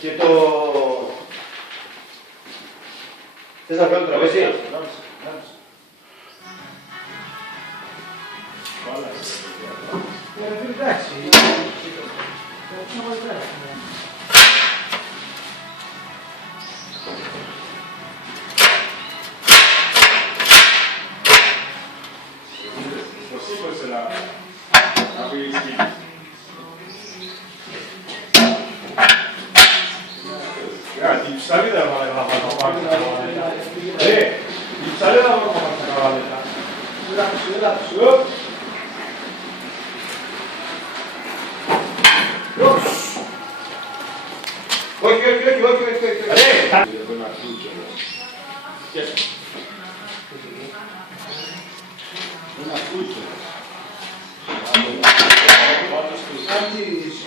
Και το... Θες να κάνω τραπέζι? Εντάξει. Così poi se la pulisci. Ti sali da male la parte ti sali da male la su. Antes